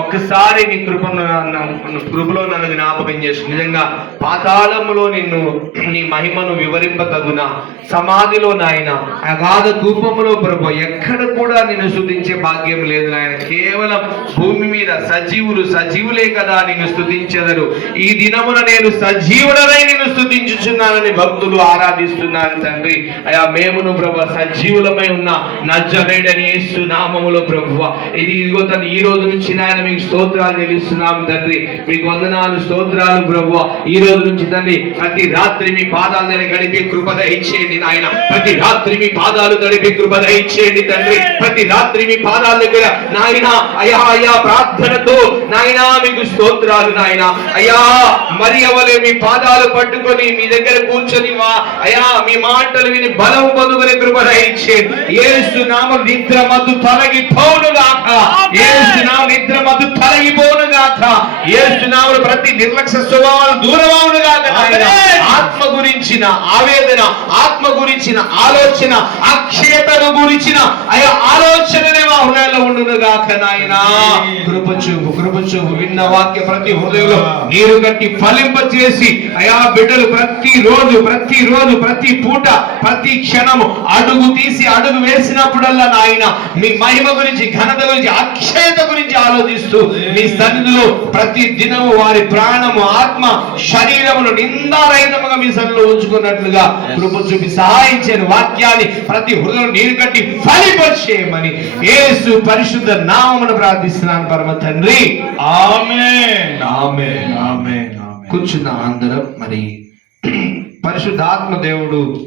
ఒక్కసారి నీ కృపను కృపలో నన్ను జ్ఞాపకం చేసు. నిజంగా పాతాళములో నిన్ను నీ మహిమను వివరింపదగున సమాధిలో నాయన అగాధ కూపములో ప్రభు ఎక్కడ కూడా నిన్ను స్తుతించే భాగ్యం లేదు నాయన. కేవలం భూమి మీద సజీవులు సజీవులే కదా నిన్ను స్తుతించెదరు. ఈ దినమున నేను సజీవుడనై నిన్ను స్థుతించుచున్నానని భక్తులు ఆరాధిస్తున్నాను తండ్రి. అయా మేమును ప్రభు సజీవులమై ఉన్న నజ్జవేడని యేసు నామములో ప్రభు ఇది ఇదిగో తను ఈ రోజు నుంచి నాయన మీకు స్తోత్రాలు చెల్లిస్తున్నాం తండ్రి. మీకు వందనాలు స్తోత్రాలు ప్రభు ఈ రోజు నుంచి తండ్రి ప్రతి రాత్రి మీ పాదాల దగ్గర గడిపే కృప దయచేయండి నాయన. ప్రతి రాత్రి మీ పాదాలు గడిపే కృప దయచేయండి తండ్రి. ప్రతి రాత్రి మీ పాదాల దగ్గర నాయన అయా అయా ప్రార్థనతో నాయనా మీకు స్తోత్రాలు నాయన. అయా మరి అవలే మీ పాదాలు పట్టుకొని మీ దగ్గర కూర్చొని వా. అయా మీ మాటలు విని బలం పొందుకునే కృప దయచేయండి యేసు నామ నిద్ర మధు తొలగి పోనుగాక. యేసు నామ నిద్ర మధు తొలగి పోనుగాక యేసు నామ ప్రతి నిర్లక్ష్య స్వభావాలు దూరం అవునుగాక నాయన ఆత్మ గురించిన ఆవేదన ఆత్మ గురించిన ఆలోచన అక్షేతను గురించిన అయా ఆలోచననే మా హృదయంలో ఉండునుగాక నాయన. కృప చూపు కృప చూపు. విన్న వాక్య ప్రతి హృదయంలో నీరు గట్టి ఫలింప చేసి అయా బిడ్డలు ప్రతి రోజు ప్రతి రోజు ప్రతి పూట ప్రతి క్షణము అడుగు తీసి అడుగు వేసినప్పుడల్లా నాయన మీ మహిమ గురించి ఘనత గురించి అక్షయత గురించి ఆలోచిస్తూ మీ సన్నిధిలో ప్రతి దినము వారి ప్రాణము ఆత్మ శరీరమును నిందారహితముగా మీ సన్నిధిలో ఉంచుకున్నట్లుగా కృప చూపి సహాయించిన. వాక్యాన్ని ప్రతి హృదయం నీరు కట్టి ఫలిపచేయమని యేసు పరిశుద్ధ నామమును ప్రార్థిస్తున్నాను పరమ తండ్రి. ఆమేన్. కూర్చున్న అందరం. మరి పరిశుద్ధాత్మ దేవుడు